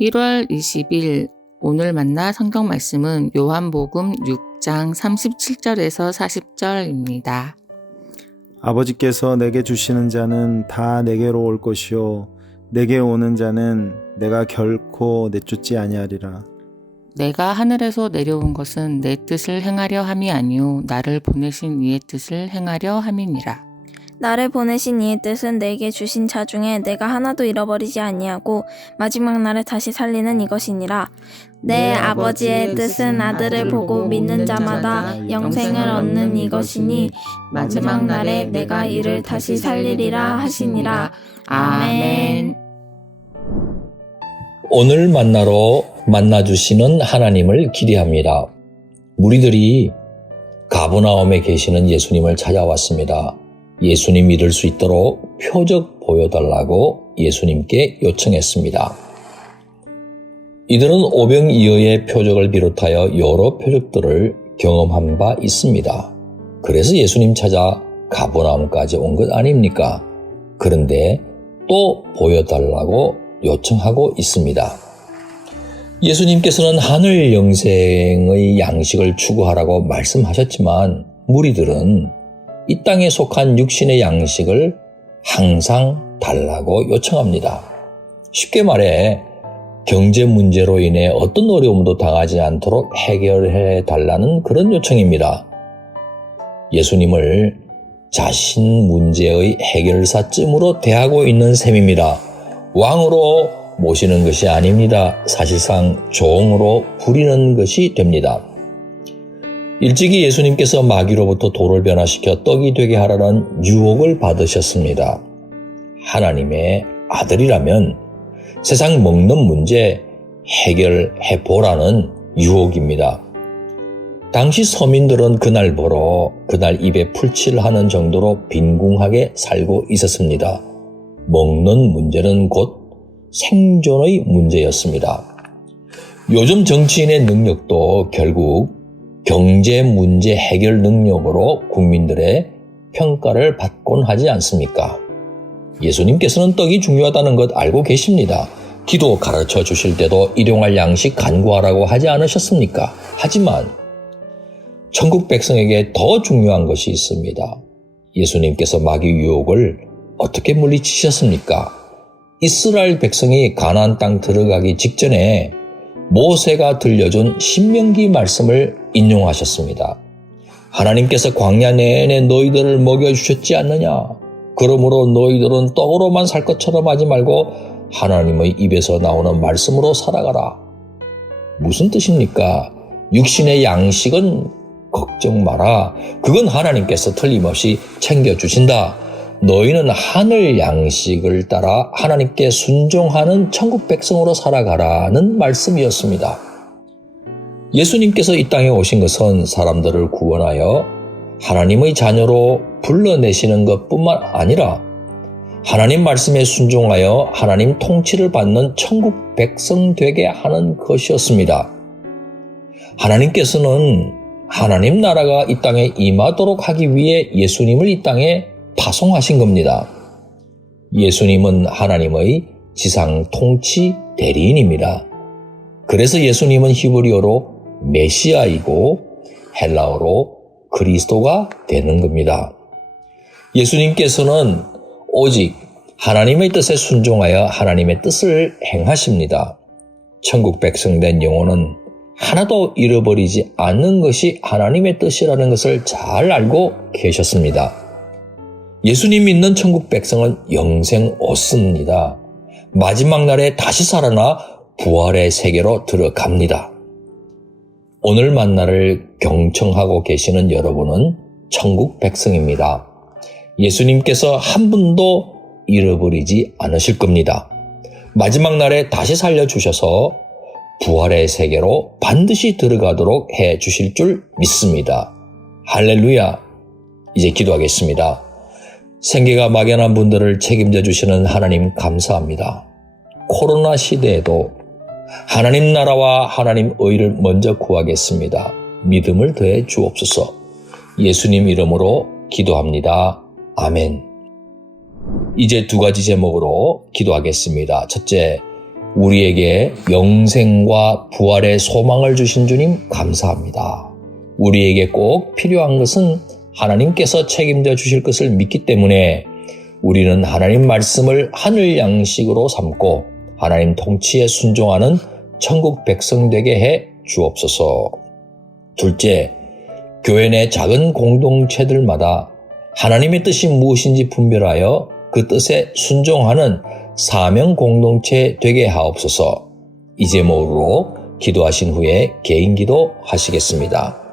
1월 20일 오늘 만나 성경 말씀은 요한복음 6장 37절에서 40절입니다. 아버지께서 내게 주시는 자는 다 내게로 올 것이요 내게 오는 자는 내가 결코 내쫓지 아니하리라. 내가 하늘에서 내려온 것은 내 뜻을 행하려 함이 아니요 나를 보내신 이의 뜻을 행하려 함이니라. 나를 보내신 이의 뜻은 내게 주신 자 중에 내가 하나도 잃어버리지 아니하고 마지막 날에 다시 살리는 이것이니라. 내 아버지의 뜻은 아들을 보고 믿는 자마다 영생을 얻는 이것이니 마지막 날에 내가 이를 다시 살리리라 하시니라. 아멘. 오늘 만나주시는 하나님을 기대합니다. 무리들이 가버나움에 계시는 예수님을 찾아왔습니다. 예수님 믿을 수 있도록 표적 보여달라고 예수님께 요청했습니다. 이들은 오병이어의 표적을 비롯하여 여러 표적들을 경험한 바 있습니다. 그래서 예수님 찾아 가버나움까지 온 것 아닙니까? 그런데 또 보여달라고 요청하고 있습니다. 예수님께서는 하늘 영생의 양식을 추구하라고 말씀하셨지만 무리들은 이 땅에 속한 육신의 양식을 항상 달라고 요청합니다. 쉽게 말해 경제 문제로 인해 어떤 어려움도 당하지 않도록 해결해 달라는 그런 요청입니다. 예수님을 자신 문제의 해결사쯤으로 대하고 있는 셈입니다. 왕으로 모시는 것이 아닙니다. 사실상 종으로 부리는 것이 됩니다. 일찍이 예수님께서 마귀로부터 돌을 변화시켜 떡이 되게 하라는 유혹을 받으셨습니다. 하나님의 아들이라면 세상 먹는 문제 해결해 보라는 유혹입니다. 당시 서민들은 그날 입에 풀칠하는 정도로 빈궁하게 살고 있었습니다. 먹는 문제는 곧 생존의 문제였습니다. 요즘 정치인의 능력도 결국 경제 문제 해결 능력으로 국민들의 평가를 받곤 하지 않습니까? 예수님께서는 떡이 중요하다는 것 알고 계십니다. 기도 가르쳐 주실 때도 일용할 양식 간구하라고 하지 않으셨습니까? 하지만 천국 백성에게 더 중요한 것이 있습니다. 예수님께서 마귀 유혹을 어떻게 물리치셨습니까? 이스라엘 백성이 가나안 땅 들어가기 직전에 모세가 들려준 신명기 말씀을 인용하셨습니다. 하나님께서 광야 내내 너희들을 먹여주셨지 않느냐? 그러므로 너희들은 떡으로만 살 것처럼 하지 말고 하나님의 입에서 나오는 말씀으로 살아가라. 무슨 뜻입니까? 육신의 양식은 걱정 마라. 그건 하나님께서 틀림없이 챙겨주신다. 너희는 하늘 양식을 따라 하나님께 순종하는 천국 백성으로 살아가라는 말씀이었습니다. 예수님께서 이 땅에 오신 것은 사람들을 구원하여 하나님의 자녀로 불러내시는 것뿐만 아니라 하나님 말씀에 순종하여 하나님 통치를 받는 천국 백성 되게 하는 것이었습니다. 하나님께서는 하나님 나라가 이 땅에 임하도록 하기 위해 예수님을 이 땅에 파송하신 겁니다. 예수님은 하나님의 지상 통치 대리인입니다. 그래서 예수님은 히브리어로 메시아이고 헬라어로 그리스도가 되는 겁니다. 예수님께서는 오직 하나님의 뜻에 순종하여 하나님의 뜻을 행하십니다. 천국 백성된 영혼은 하나도 잃어버리지 않는 것이 하나님의 뜻이라는 것을 잘 알고 계셨습니다. 예수님 믿는 천국 백성은 영생 얻습니다. 마지막 날에 다시 살아나 부활의 세계로 들어갑니다. 오늘 만나를 경청하고 계시는 여러분은 천국 백성입니다. 예수님께서 한 분도 잃어버리지 않으실 겁니다. 마지막 날에 다시 살려주셔서 부활의 세계로 반드시 들어가도록 해 주실 줄 믿습니다. 할렐루야. 이제 기도하겠습니다. 생계가 막연한 분들을 책임져 주시는 하나님 감사합니다. 코로나 시대에도 하나님 나라와 하나님 의를 먼저 구하겠습니다. 믿음을 더해 주옵소서. 예수님 이름으로 기도합니다. 아멘. 이제 두 가지 제목으로 기도하겠습니다. 첫째, 우리에게 영생과 부활의 소망을 주신 주님 감사합니다. 우리에게 꼭 필요한 것은 하나님께서 책임져 주실 것을 믿기 때문에 우리는 하나님 말씀을 하늘 양식으로 삼고 하나님 통치에 순종하는 천국 백성 되게 해 주옵소서. 둘째, 교회 내 작은 공동체들마다 하나님의 뜻이 무엇인지 분별하여 그 뜻에 순종하는 사명 공동체 되게 하옵소서. 이 제목으로 기도하신 후에 개인 기도 하시겠습니다.